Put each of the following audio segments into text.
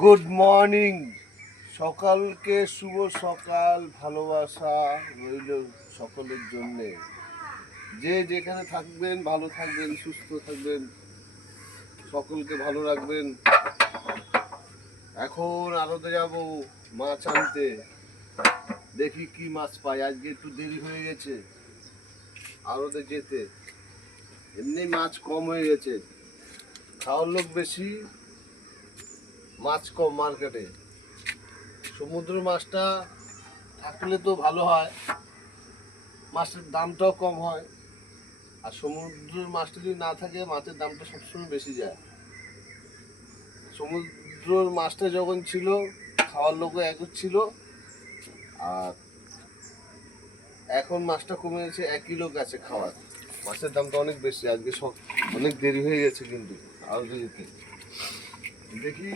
Good morning. সকালকে শুভ সকাল, ভালোবাসা রইল সকলের জন্যে। যে যেখানে থাকবেন ভালো থাকবেন, সুস্থ থাকবেন, সকলকে ভালো রাখবেন। এখন আড়তে যাব মাছ আনতে, দেখি কি মাছ পাই। আজকে একটু দেরি হয়ে গেছে আড়তে যেতে, এমনি মাছ কম হয়ে গেছে, খাওয়ার লোক বেশি, মাছ কম মার্কেটে। সমুদ্র মাছটা থাকলে তো ভালো হয়, মাছের দামটাও কম হয়। আর সমুদ্রের মাছটা যদি না থাকে, মাছের দামটা সবসময় বেশি যায়। সমুদ্রের মাছটা যখন ছিল, খাওয়ার লোকও এক ছিল, আর এখন মাছটা কমে গেছে, একই লোক আছে খাওয়ার। মাছের দামটা অনেক বেশি। আজকে সব অনেক দেরি হয়ে গেছে, কিন্তু আরো যেতে দেখি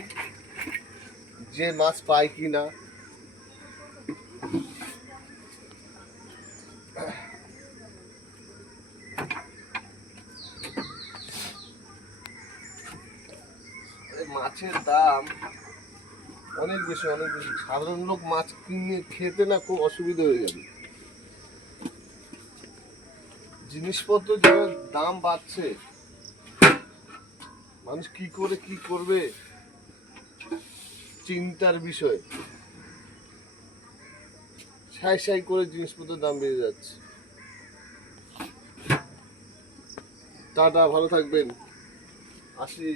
যে মাছ পাই কি না। মাছের দাম অনেক বেশি, অনেক বেশি। সাধারণ লোক মাছ কিনে খেতে না খুব অসুবিধা হয়ে যাবে। জিনিসপত্র যেমন দাম বাড়ছে, মানুষ কি করে কি করবে চিন্তার বিষয়। সাই সাই করে জিনিসপত্রের দাম বেড়ে যাচ্ছে। টাটা, ভালো থাকবেন, আসি।